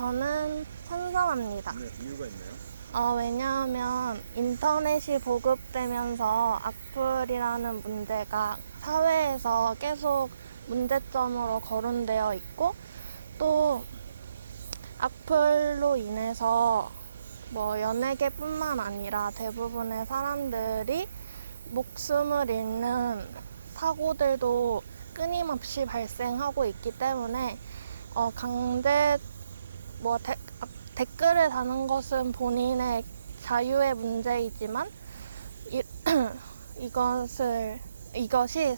저는 찬성합니다. 네, 이유가 있나요? 왜냐하면 인터넷이 보급되면서 악플이라는 문제가 사회에서 계속 문제점으로 거론되어 있고, 또 악플로 인해서 연예계뿐만 아니라 대부분의 사람들이 목숨을 잃는 사고들도 끊임없이 발생하고 있기 때문에 강제 댓글을 다는 것은 본인의 자유의 문제이지만 이것이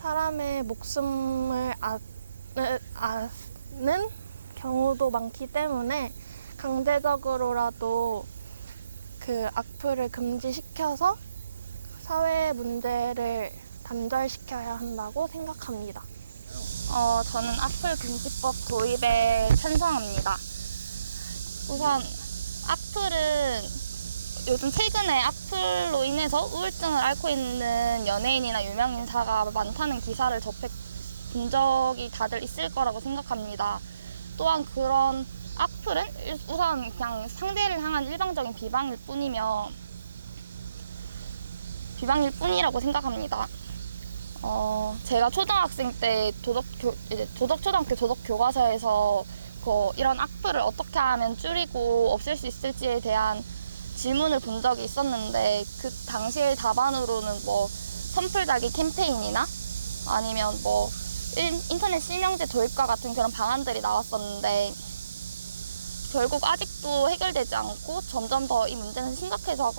사람의 목숨을 앗는 경우도 많기 때문에 강제적으로라도 그 악플을 금지시켜서 사회의 문제를 단절시켜야 한다고 생각합니다. 저는 악플 금지법 도입에 찬성합니다. 우선 악플은 요즘 최근에 악플로 인해서 우울증을 앓고 있는 연예인이나 유명인사가 많다는 기사를 접해본 적이 다들 있을 거라고 생각합니다. 또한 그런 악플은 우선 그냥 상대를 향한 일방적인 비방일 뿐이라고 생각합니다. 제가 초등학생 때 도덕초등학교 도덕교과서에서 이런 악플을 어떻게 하면 줄이고 없앨 수 있을지에 대한 질문을 본 적이 있었는데, 그 당시의 답안으로는 선풀 달기 캠페인이나 아니면 인터넷 실명제 도입과 같은 그런 방안들이 나왔었는데, 결국 아직도 해결되지 않고 점점 더 이 문제는 심각해져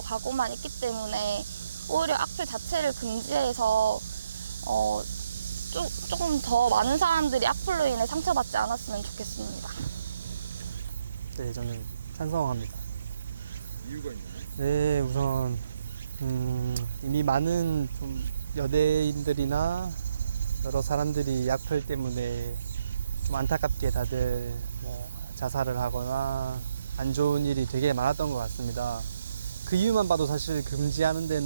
가고만 있기 때문에 오히려 악플 자체를 금지해서 조금 더 많은 사람들이 악플로 인해 상처받지 않았으면 좋겠습니다. 네, 저는 찬성합니다. 이유가 있나요? 네, 우선 이미 많은 좀 연예인들이나 여러 사람들이 악플 때문에 좀 안타깝게 다들 자살을 하거나 안 좋은 일이 되게 많았던 것 같습니다. 그 이유만 봐도 사실 금지하는 데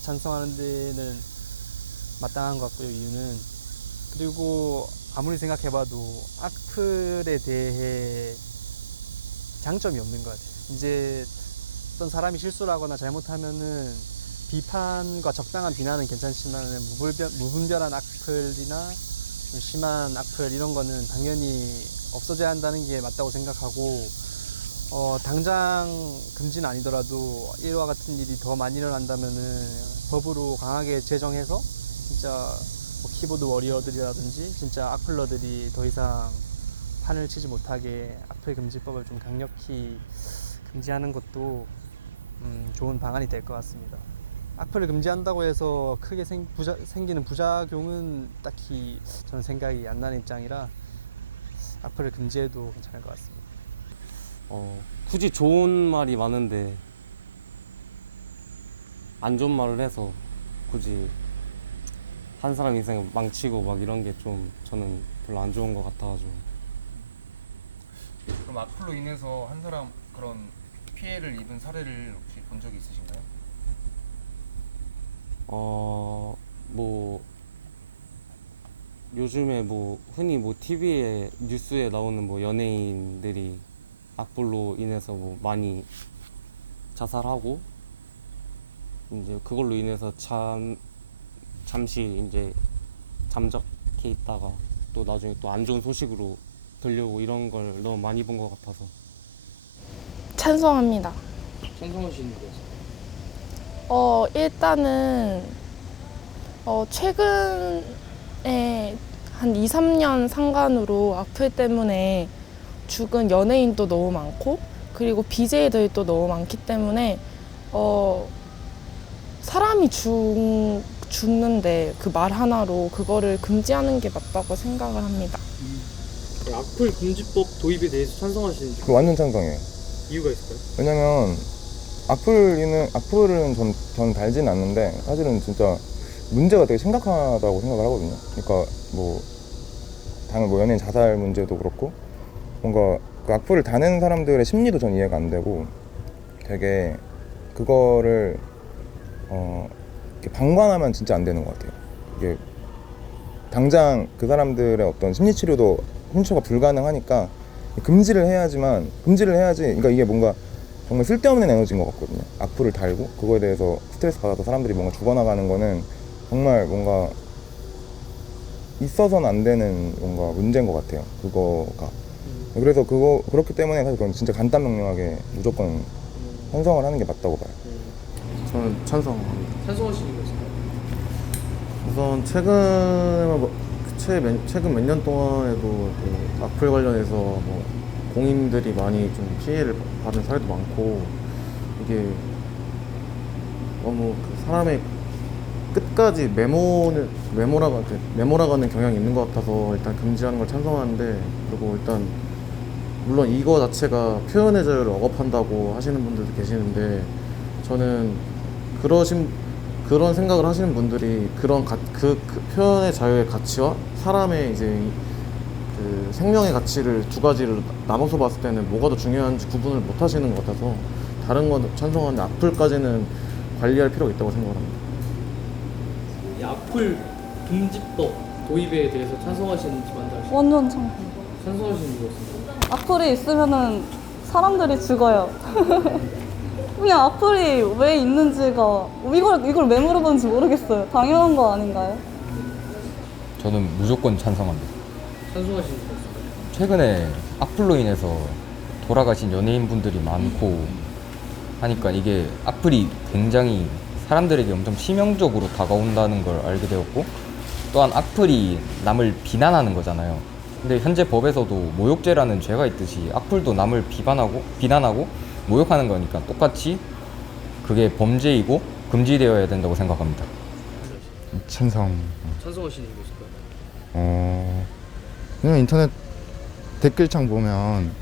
찬성하는 데는 마땅한 것 같고요, 이유는. 그리고 아무리 생각해봐도 악플에 대해 장점이 없는 것 같아요. 이제 어떤 사람이 실수를 하거나 잘못하면은 비판과 적당한 비난은 괜찮지만 무분별한 악플이나 좀 심한 악플 이런 거는 당연히 없어져야 한다는 게 맞다고 생각하고, 당장 금지는 아니더라도 이와 같은 일이 더 많이 일어난다면은 법으로 강하게 제정해서 진짜 키보드 워리어들이라든지 진짜 악플러들이 더 이상 판을 치지 못하게 악플 금지법을 좀 강력히 금지하는 것도 좋은 방안이 될 것 같습니다. 악플을 금지한다고 해서 크게 생기는 부작용은 딱히 저는 생각이 안 나는 입장이라 악플을 금지해도 괜찮을 것 같습니다. 굳이 좋은 말이 많은데 안 좋은 말을 해서 굳이 한 사람 인생 망치고 막 이런 게 좀 저는 별로 안 좋은 것 같아가지고. 그럼 악플로 인해서 한 사람 그런 피해를 입은 사례를 혹시 본 적이 있으신가요? 요즘에 흔히 TV에 뉴스에 나오는 연예인들이 악플로 인해서 많이 자살하고, 이제 그걸로 인해서 잠시 이제 잠적해 있다가 또 나중에 또 안 좋은 소식으로 들려오고 이런 걸 너무 많이 본 것 같아서. 찬성합니다. 찬성하시는 거죠? 일단은 최근에 한 2, 3년 상간으로 악플 때문에 죽은 연예인도 너무 많고, 그리고 BJ들도 너무 많기 때문에 사람이 죽는데 그 말 하나로 그거를 금지하는 게 맞다고 생각을 합니다. 악플 금지법 도입에 대해서 찬성하시는지? 완전 찬성이에요. 이유가 있을까요? 왜냐면 악플은 전 달진 않는데 사실은 진짜 문제가 되게 심각하다고 생각을 하거든요. 그러니까 당연 연예인 자살 문제도 그렇고, 뭔가 그 악플을 다는 사람들의 심리도 전 이해가 안 되고, 되게 그거를 이렇게 방관하면 진짜 안 되는 것 같아요. 이게 당장 그 사람들의 어떤 심리치료가 불가능하니까 금지를 해야지. 그러니까 이게 뭔가 정말 쓸데없는 에너지인 것 같거든요. 악플을 달고 그거에 대해서 스트레스 받아서 사람들이 뭔가 죽어나가는 거는 정말 뭔가 있어서는 안 되는 뭔가 문제인 것 같아요. 그거가. 그래서 그렇기 때문에 사실 그건 진짜 간단 명료하게 무조건 찬성을 하는 게 맞다고 봐요. 저는 찬성합니다. 찬성하시는 거 있을까요? 우선 최근 몇 년 동안에도 그 악플 관련해서 뭐 공인들이 많이 좀 피해를 받은 사례도 많고, 이게 너무 그 사람의 끝까지 메모라가는 경향이 있는 것 같아서 일단 금지하는 걸 찬성하는데, 그리고 일단 물론 이거 자체가 표현의 자유를 억압한다고 하시는 분들도 계시는데, 저는 그런 생각을 하시는 분들이 그 표현의 자유의 가치와 사람의 이제 그 생명의 가치를 두 가지를 나눠서 봤을 때는 뭐가 더 중요한지 구분을 못 하시는 것 같아서 다른 건 찬성하는데 악플까지는 관리할 필요가 있다고 생각합니다. 이 악플 금지법 도입에 대해서 찬성하시는지 먼저 하시죠. 완전 찬성. 찬성하시는 이유 있습니다. 악플이 있으면은 사람들이 죽어요. 그냥 악플이 왜 있는지가 이걸 왜 물어보는지 모르겠어요. 당연한 거 아닌가요? 저는 무조건 찬성합니다. 찬성하시는 이유 있을까요? 최근에 악플로 인해서 돌아가신 연예인분들이 많고 하니까 이게 악플이 굉장히 사람들에게 엄청 치명적으로 다가온다는 걸 알게 되었고, 또한 악플이 남을 비난하는 거잖아요. 근데 현재 법에서도 모욕죄라는 죄가 있듯이 악플도 남을 비난하고 모욕하는 거니까 똑같이 그게 범죄이고 금지되어야 된다고 생각합니다. 찬성. 찬성하시는 이유 있을까요? 그냥 인터넷 댓글창 보면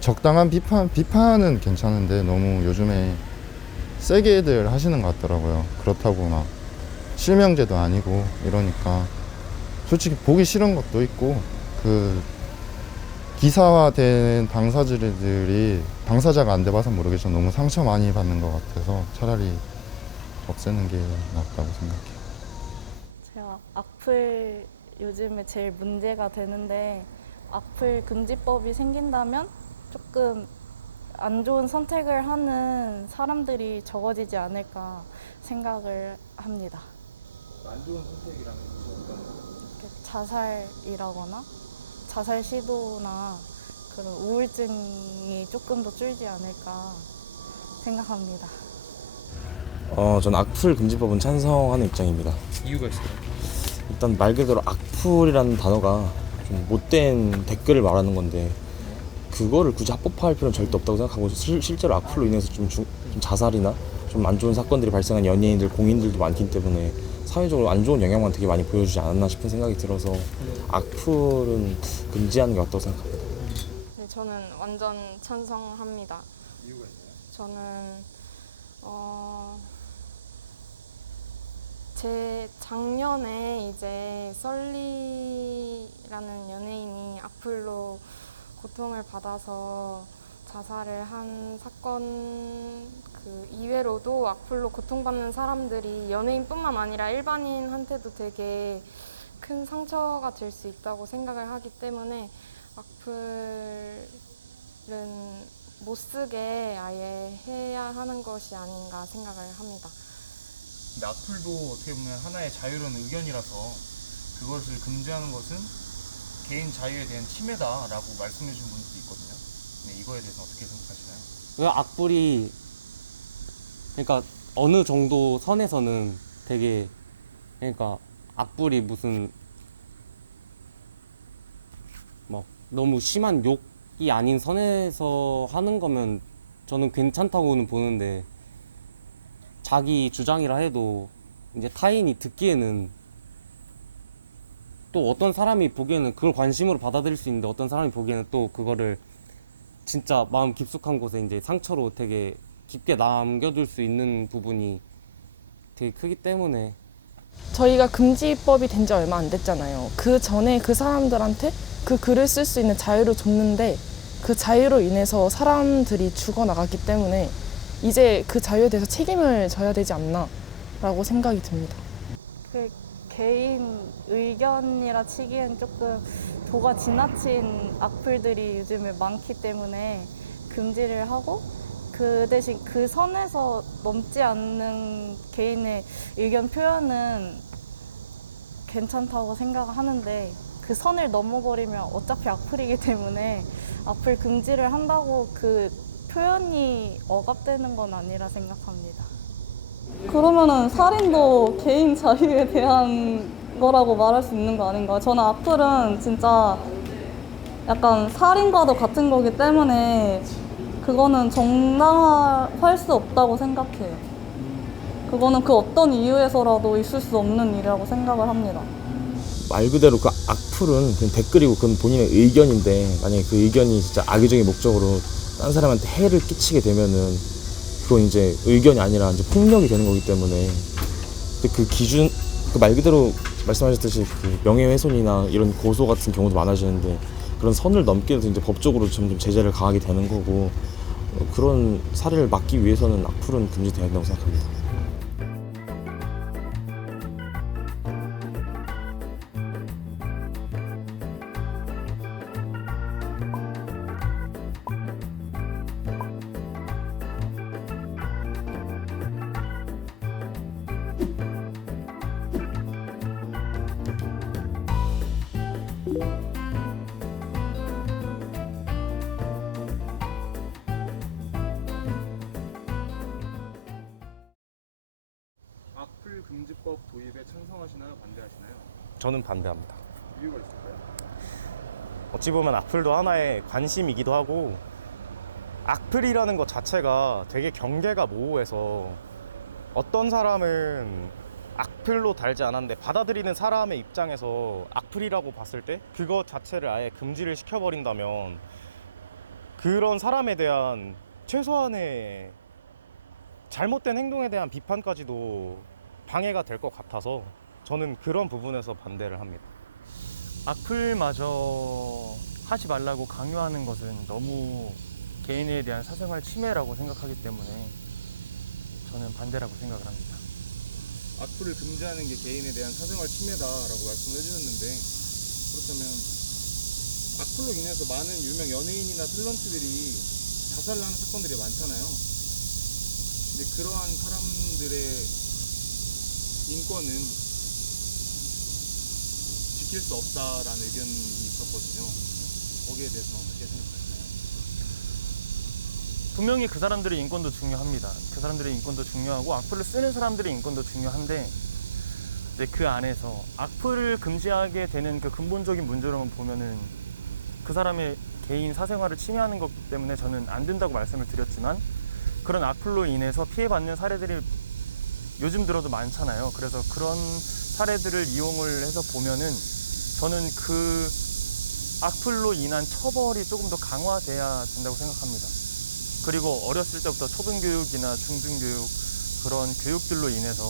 적당한 비판은 괜찮은데 너무 요즘에 세게들 하시는 것 같더라고요. 그렇다고 막 실명제도 아니고 이러니까 솔직히 보기 싫은 것도 있고, 그 기사화된 당사자가 안 돼봐서 모르겠지만 너무 상처 많이 받는 것 같아서 차라리 없애는 게 낫다고 생각해요. 제가 악플 요즘에 제일 문제가 되는데, 악플 금지법이 생긴다면 조금 안 좋은 선택을 하는 사람들이 적어지지 않을까 생각을 합니다. 안 좋은 선택이라는 자살이라거나 자살 시도나 그런 우울증이 조금 더 줄지 않을까 생각합니다. 저는 악플 금지법은 찬성하는 입장입니다. 이유가 있을까요? 일단 말 그대로 악플이라는 단어가 좀 못된 댓글을 말하는 건데, 그거를 굳이 합법화할 필요는 절대 없다고 생각하고, 실제로 악플로 인해서 좀 자살이나 좀 안 좋은 사건들이 발생한 연예인들, 공인들도 많기 때문에 사회적으로 안 좋은 영향만 되게 많이 보여주지 않았나 싶은 생각이 들어서 악플은 금지하는 게 맞다고 생각합니다. 네, 저는 완전 찬성합니다. 이유가 있나요? 저는 제 작년에 이제 썰리라는 연예인이 악플로 고통을 받아서 자살을 한 사건 그 이외로도 악플로 고통받는 사람들이 연예인뿐만 아니라 일반인한테도 되게 큰 상처가 될 수 있다고 생각을 하기 때문에 악플은 못 쓰게 아예 해야 하는 것이 아닌가 생각을 합니다. 근데 악플도 어떻게 보면 하나의 자유로운 의견이라서 그것을 금지하는 것은 개인 자유에 대한 침해다라고 말씀해 주신 분들도 있거든요. 네, 이거에 대해서 어떻게 생각하시나요? 왜 악플이, 그러니까 어느 정도 선에서는 되게, 그러니까 악플이 무슨 막 너무 심한 욕이 아닌 선에서 하는 거면 저는 괜찮다고는 보는데, 자기 주장이라 해도 이제 타인이 듣기에는, 또 어떤 사람이 보기에는 그걸 관심으로 받아들일 수 있는데, 어떤 사람이 보기에는 또 그거를 진짜 마음 깊숙한 곳에 이제 상처로 되게 깊게 남겨둘 수 있는 부분이 되게 크기 때문에. 저희가 금지법이 된 지 얼마 안 됐잖아요. 그 전에 그 사람들한테 그 글을 쓸 수 있는 자유를 줬는데, 그 자유로 인해서 사람들이 죽어나갔기 때문에 이제 그 자유에 대해서 책임을 져야 되지 않나 라고 생각이 듭니다. 그 개인 의견이라 치기엔 조금 도가 지나친 악플들이 요즘에 많기 때문에 금지를 하고 그 대신 그 선에서 넘지 않는 개인의 의견 표현은 괜찮다고 생각하는데 그 선을 넘어버리면 어차피 악플이기 때문에 악플 금지를 한다고 그 표현이 억압되는 건 아니라 생각합니다. 그러면은 살인도 개인 자유에 대한 거라고 말할 수 있는 거 아닌가요? 저는 악플은 진짜 약간 살인과도 같은 거기 때문에 그거는 정당화할 수 없다고 생각해요. 그거는 그 어떤 이유에서라도 있을 수 없는 일이라고 생각을 합니다. 말 그대로 그 악플은 그냥 댓글이고 그건 본인의 의견인데 만약에 그 의견이 진짜 악의적인 목적으로 딴 사람한테 해를 끼치게 되면은 그건 이제 의견이 아니라 이제 폭력이 되는 거기 때문에 근데 그 기준 그 말 그대로 말씀하셨듯이 그 명예훼손이나 이런 고소 같은 경우도 많아지는데 그런 선을 넘게 돼서 이제 법적으로 점점 제재를 가하게 되는 거고 그런 사례를 막기 위해서는 악플은 금지돼야 된다고 생각합니다. 악플 금지법 도입에 찬성하시나요? 반대하시나요? 저는 반대합니다. 이유가 있을까요? 어찌 보면 악플도 하나의 관심이기도 하고 악플이라는 것 자체가 되게 경계가 모호해서 어떤 사람은 악플로 달지 않았는데 받아들이는 사람의 입장에서 악플이라고 봤을 때 그것 자체를 아예 금지를 시켜버린다면 그런 사람에 대한 최소한의 잘못된 행동에 대한 비판까지도 방해가 될 것 같아서 저는 그런 부분에서 반대를 합니다. 악플마저 하지 말라고 강요하는 것은 너무 개인에 대한 사생활 침해라고 생각하기 때문에 저는 반대라고 생각을 합니다. 악플을 금지하는 게 개인에 대한 사생활 침해다라고 말씀을 해주셨는데 그렇다면 악플로 인해서 많은 유명 연예인이나 탤런트들이 자살을 하는 사건들이 많잖아요. 근데 그러한 사람들의 인권은 지킬 수 없다라는 의견이 있었거든요. 거기에 대해서는 어떻게 생각하시나요? 분명히 그 사람들의 인권도 중요합니다. 그 사람들의 인권도 중요하고 악플을 쓰는 사람들의 인권도 중요한데 이제 그 안에서 악플을 금지하게 되는 그 근본적인 문제로만 보면은 그 사람의 개인 사생활을 침해하는 것 때문에 저는 안 된다고 말씀을 드렸지만 그런 악플로 인해서 피해받는 사례들이 요즘 들어도 많잖아요. 그래서 그런 사례들을 이용을 해서 보면은 저는 그 악플로 인한 처벌이 조금 더 강화돼야 된다고 생각합니다. 그리고 어렸을 때부터 초등교육이나 중등교육 그런 교육들로 인해서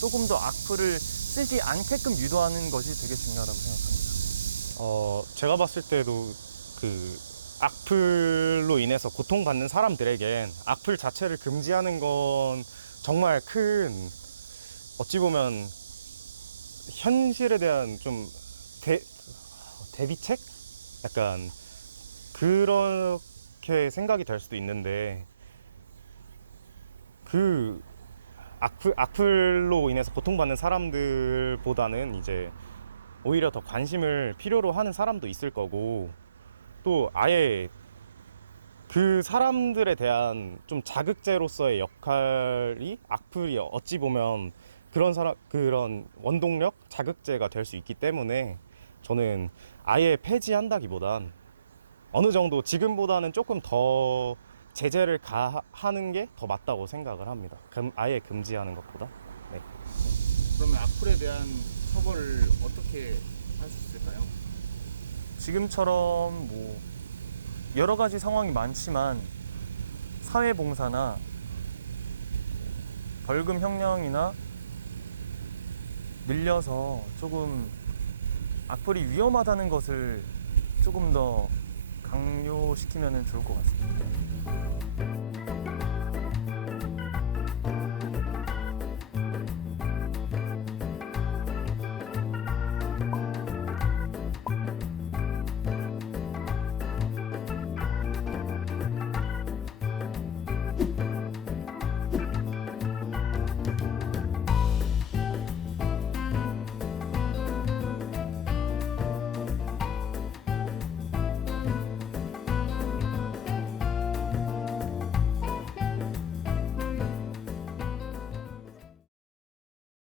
조금 더 악플을 쓰지 않게끔 유도하는 것이 되게 중요하다고 생각합니다. 제가 봤을 때도 그 악플로 인해서 고통받는 사람들에겐 악플 자체를 금지하는 건 정말 큰 어찌 보면 현실에 대한 좀 대비책? 약간 그렇게 생각이 될 수도 있는데 그 악플로 인해서 고통받는 사람들보다는 이제 오히려 더 관심을 필요로 하는 사람도 있을 거고 또 아예 그 사람들에 대한 좀 자극제로서의 역할이 악플이 어찌 보면 그런 원동력, 자극제가 될 수 있기 때문에 저는 아예 폐지한다기보단 어느 정도 지금보다는 조금 더 제재를 가하는 게 더 맞다고 생각을 합니다. 아예 금지하는 것보다. 네. 그러면 악플에 대한 처벌을 어떻게 할 수 있을까요? 지금처럼 뭐 여러 가지 상황이 많지만 사회봉사나 벌금 형량이나 늘려서 조금 악플이 위험하다는 것을 조금 더 강요시키면 좋을 것 같습니다.